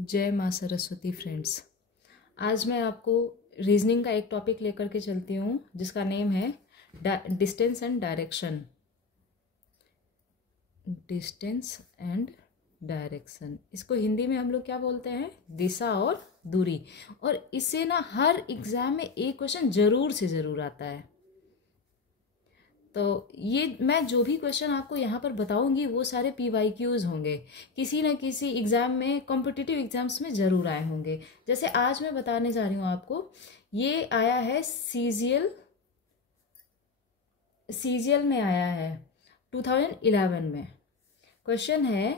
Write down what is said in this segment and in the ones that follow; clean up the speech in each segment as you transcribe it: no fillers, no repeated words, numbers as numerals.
जय माँ सरस्वती फ्रेंड्स। आज मैं आपको रीजनिंग का एक टॉपिक लेकर के चलती हूँ जिसका नेम है distance and direction. Distance and direction, इसको हिंदी में हम लोग क्या बोलते हैं? दिशा और दूरी। और इससे ना हर एग्जाम में एक क्वेश्चन जरूर से ज़रूर आता है। तो ये मैं जो भी क्वेश्चन आपको यहाँ पर बताऊंगी वो सारे PYQs होंगे, किसी न किसी एग्ज़ाम में, कॉम्पिटिटिव एग्जाम्स में ज़रूर आए होंगे। जैसे आज मैं बताने जा रही हूँ आपको, ये आया है सीजीएल में आया है 2011 में। क्वेश्चन है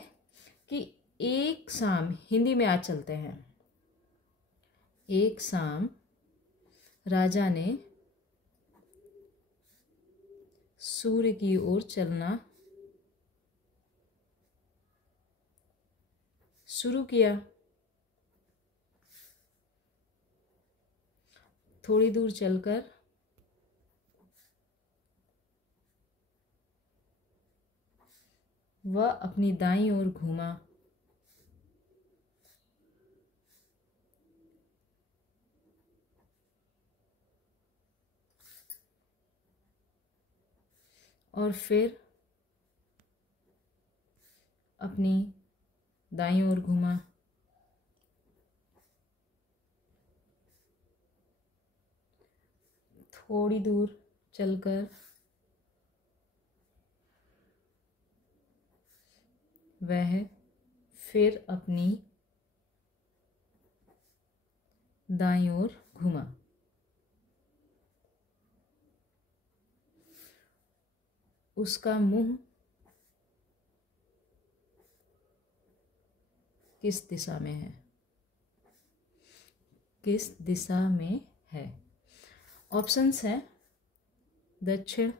कि एक शाम, हिंदी में आज चलते हैं। एक शाम राजा ने सूर्य की ओर चलना शुरू किया। थोड़ी दूर चलकर वह अपनी दाईं ओर घूमा। और फिर अपनी दाईं ओर घूमा। थोड़ी दूर चलकर वह फिर अपनी दाईं ओर घूमा। उसका मुंह किस दिशा में है? किस दिशा में है? ऑप्शंस हैं दक्षिण,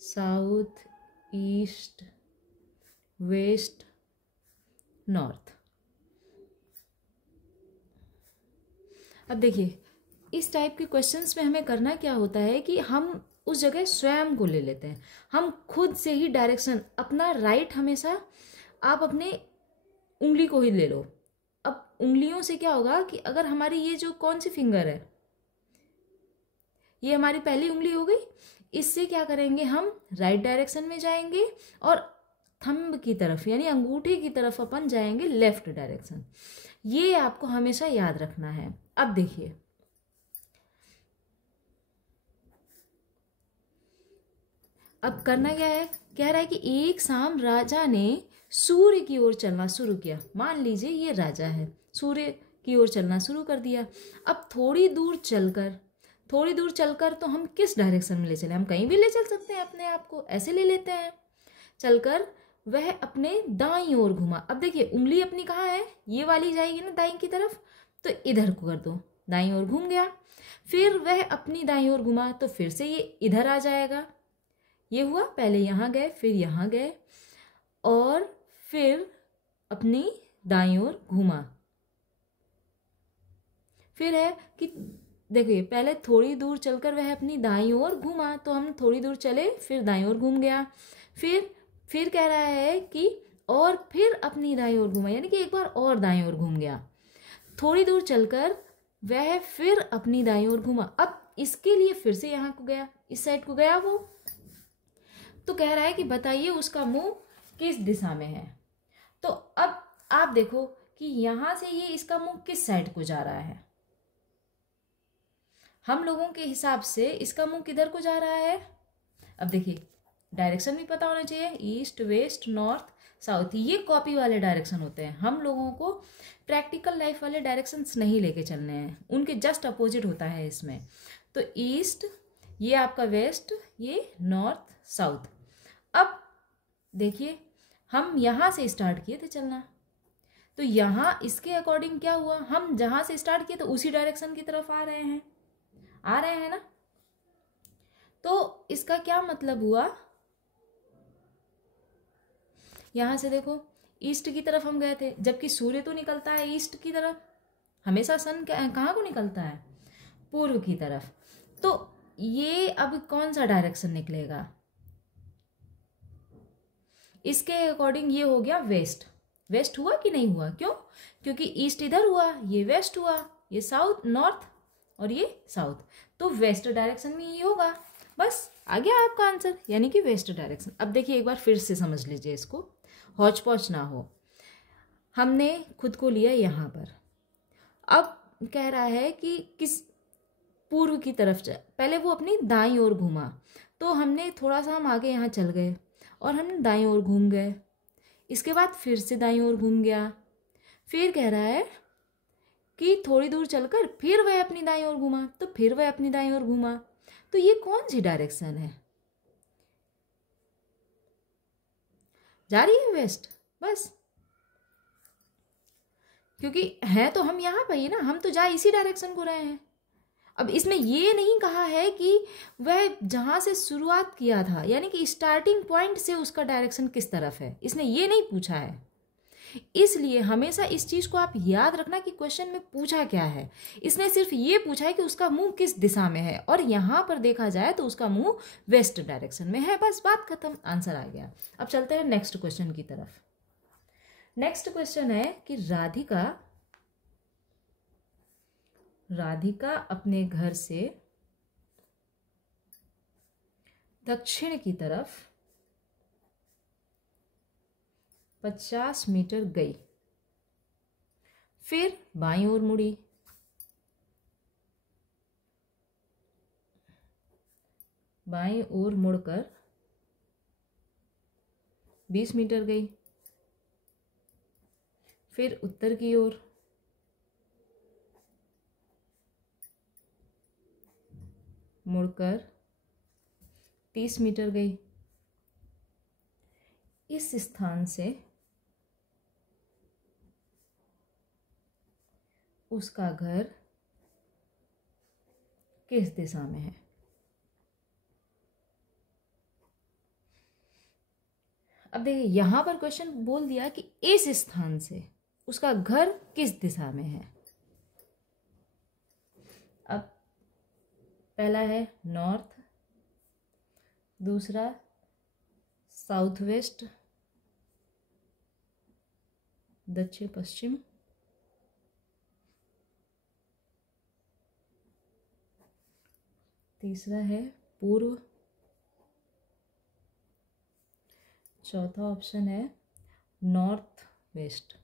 साउथ, ईस्ट, वेस्ट, नॉर्थ। अब देखिए, इस टाइप के क्वेश्चंस में हमें करना क्या होता है कि हम उस जगह स्वयं को ले लेते हैं। हम खुद से ही डायरेक्शन अपना राइट, हमेशा आप अपने उंगली को ही ले लो। अब उंगलियों से क्या होगा कि अगर हमारी ये जो कौन सी फिंगर है, ये हमारी पहली उंगली हो गई, इससे क्या करेंगे, हम राइट डायरेक्शन में जाएंगे और थंब की तरफ यानी अंगूठे की तरफ अपन जाएंगे लेफ्ट डायरेक्शन। ये आपको हमेशा याद रखना है। अब देखिए, अब करना क्या है, कह रहा है कि एक शाम राजा ने सूर्य की ओर चलना शुरू किया। मान लीजिए ये राजा है, सूर्य की ओर चलना शुरू कर दिया। अब थोड़ी दूर चलकर तो हम किस डायरेक्शन में ले चले? हम कहीं भी ले चल सकते हैं अपने आप को, ऐसे ले लेते हैं। चलकर वह अपने दाईं ओर घुमा। अब देखिए, उंगली अपनी कहाँ है? ये वाली जाएगी ना दाईं की तरफ, तो इधर को कर दो, दाईं ओर घूम गया। फिर वह अपनी दाईं ओर घुमा तो फिर से ये इधर आ जाएगा। ये हुआ, पहले यहाँ गए, फिर यहाँ गए और फिर अपनी दाईं ओर घूमा। फिर है कि देखिए, पहले थोड़ी दूर चलकर वह अपनी दाईं ओर घूमा, तो हम थोड़ी दूर चले, फिर दाईं ओर घूम गया। फिर कह रहा है कि और फिर अपनी दाईं ओर घूमा, यानी कि एक बार और दाईं ओर घूम गया। थोड़ी दूर चलकर वह फिर अपनी दाईं ओर घूमा। अब इसके लिए फिर से यहाँ को गया, इस साइड को गया वो। तो कह रहा है कि बताइए उसका मुंह किस दिशा में है। तो अब आप देखो कि यहां से ये इसका मुंह किस साइड को जा रहा है। हम लोगों के हिसाब से इसका मुंह किधर को जा रहा है? अब देखिए, डायरेक्शन भी पता होना चाहिए, ईस्ट, वेस्ट, नॉर्थ, साउथ। ये कॉपी वाले डायरेक्शन होते हैं। हम लोगों को प्रैक्टिकल लाइफ वाले डायरेक्शंस नहीं लेके चलने हैं, उनके जस्ट अपोजिट होता है इसमें। तो ईस्ट, ये आपका वेस्ट, ये नॉर्थ, साउथ। अब देखिए, हम यहाँ से स्टार्ट किए थे चलना, तो यहाँ इसके अकॉर्डिंग क्या हुआ, हम जहाँ से स्टार्ट किए तो उसी डायरेक्शन की तरफ आ रहे हैं ना। तो इसका क्या मतलब हुआ, यहाँ से देखो ईस्ट की तरफ हम गए थे, जबकि सूर्य तो निकलता है ईस्ट की तरफ। हमेशा सन कहाँ को निकलता है? पूर्व की तरफ। तो ये अब कौन सा डायरेक्शन निकलेगा? इसके अकॉर्डिंग ये हो गया वेस्ट। वेस्ट हुआ कि नहीं हुआ? क्यों? क्योंकि ईस्ट इधर हुआ, ये वेस्ट हुआ, ये साउथ नॉर्थ और ये साउथ, तो वेस्ट डायरेक्शन में ये होगा। बस आ गया आपका आंसर, यानी कि वेस्ट डायरेक्शन। अब देखिए एक बार फिर से समझ लीजिए इसको, हौच पौच ना हो। हमने खुद को लिया यहाँ पर, अब कह रहा है कि किस पूर्व की तरफ पहले वो अपनी दाईं ओर घूमा, तो हमने थोड़ा सा हम आगे यहाँ चल गए और हमने दाईं ओर घूम गए, इसके बाद फिर से दाईं ओर घूम गया, फिर कह रहा है कि थोड़ी दूर चलकर फिर वह अपनी दाईं ओर घूमा, तो फिर वह अपनी दाईं ओर घूमा, तो ये कौन सी डायरेक्शन है? जा रही है वेस्ट, बस, क्योंकि है तो हम यहाँ पर ही ना, हम तो जा इसी डायरेक्शन को रहे हैं। अब इसमें ये नहीं कहा है कि वह जहाँ से शुरुआत किया था, यानी कि स्टार्टिंग पॉइंट से उसका डायरेक्शन किस तरफ है, इसने ये नहीं पूछा है। इसलिए हमेशा इस चीज़ को आप याद रखना कि क्वेश्चन में पूछा क्या है। इसने सिर्फ ये पूछा है कि उसका मुंह किस दिशा में है, और यहाँ पर देखा जाए तो उसका मुंह वेस्ट डायरेक्शन में है। बस बात खत्म, आंसर आ गया। अब चलते हैं नेक्स्ट क्वेश्चन की तरफ। नेक्स्ट क्वेश्चन है कि राधिका अपने घर से दक्षिण की तरफ 50 मीटर गई, फिर बाईं ओर मुड़ी, बाईं ओर मुड़कर 20 मीटर गई, फिर उत्तर की ओर मुड़कर 30 मीटर गई। इस स्थान से उसका घर किस दिशा में है? अब देखिए यहां पर क्वेश्चन बोल दिया कि इस स्थान से उसका घर किस दिशा में है। अब पहला है नॉर्थ, दूसरा साउथ वेस्ट, दक्षिण पश्चिम, तीसरा है पूर्व, चौथा ऑप्शन है नॉर्थ वेस्ट,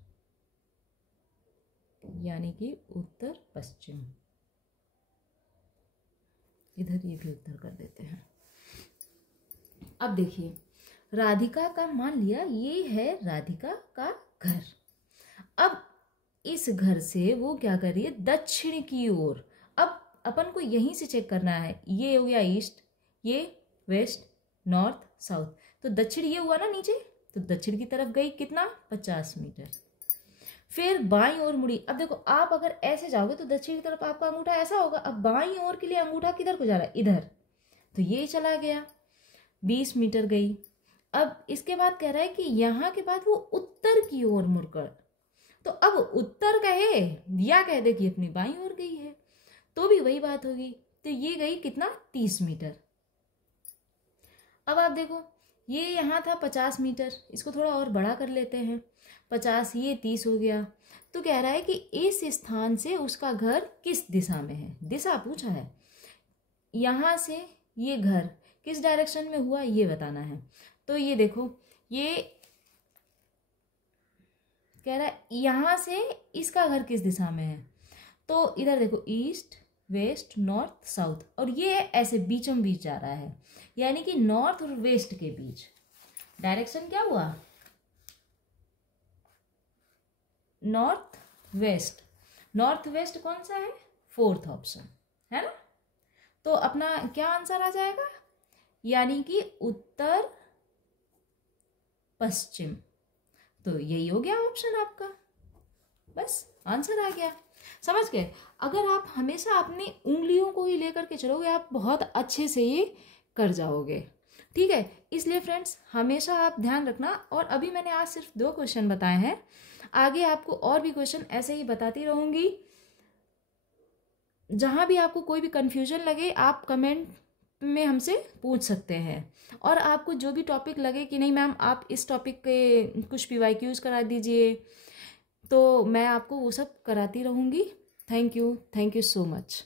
यानी कि उत्तर पश्चिम। इधर ये भी उत्तर कर देते हैं। अब देखिए राधिका का मान लिया ये है राधिका का घर। अब इस घर से वो क्या कर रही है? दक्षिण की ओर। अब अपन को यहीं से चेक करना है, ये हो गया ईस्ट, ये वेस्ट, नॉर्थ, साउथ, तो दक्षिण ये हुआ ना नीचे, तो दक्षिण की तरफ गई कितना? 50 मीटर। फिर बाईं ओर मुड़ी। अब देखो आप अगर ऐसे जाओगे तो दक्षिण की तरफ आपका अंगूठा ऐसा होगा, अब बाईं ओर के लिए अंगूठा किधर को जा रहा है? इधर, तो ये चला गया, 20 मीटर गई। अब इसके बाद कह रहा है कि यहाँ के बाद वो उत्तर की ओर मुड़कर, तो अब उत्तर कहे या कह दे कि अपनी बाईं ओर गई है तो भी वही बात होगी, तो ये गई कितना? 30 मीटर। अब आप देखो ये यहाँ था 50 मीटर, इसको थोड़ा और बड़ा कर लेते हैं, 50 ये 30 हो गया। तो कह रहा है कि इस स्थान से उसका घर किस दिशा में है, दिशा पूछा है। यहाँ से ये घर किस डायरेक्शन में हुआ ये बताना है। तो ये देखो ये कह रहा है यहाँ से इसका घर किस दिशा में है, तो इधर देखो ईस्ट वेस्ट नॉर्थ साउथ, और ये ऐसे बीचों बीच जा रहा है, यानी कि नॉर्थ और वेस्ट के बीच डायरेक्शन क्या हुआ? North west. नॉर्थ वेस्ट कौन सा है? 4th ऑप्शन है ना। तो अपना क्या आंसर आ जाएगा? यानी कि उत्तर पश्चिम। तो यही हो गया ऑप्शन आपका, बस आंसर आ गया। समझ गए? अगर आप हमेशा अपनी उंगलियों को ही लेकर के चलोगे आप बहुत अच्छे से ये कर जाओगे, ठीक है। इसलिए फ्रेंड्स हमेशा आप ध्यान रखना। और अभी मैंने आज सिर्फ 2 क्वेश्चन बताए हैं, आगे आपको और भी क्वेश्चन ऐसे ही बताती रहूंगी। जहां भी आपको कोई भी कंफ्यूजन लगे आप कमेंट में हमसे पूछ सकते हैं। और आपको जो भी टॉपिक लगे कि नहीं मैम आप इस टॉपिक के कुछ PYQs करा दीजिए, तो मैं आपको वो सब कराती रहूँगी। Thank you so much.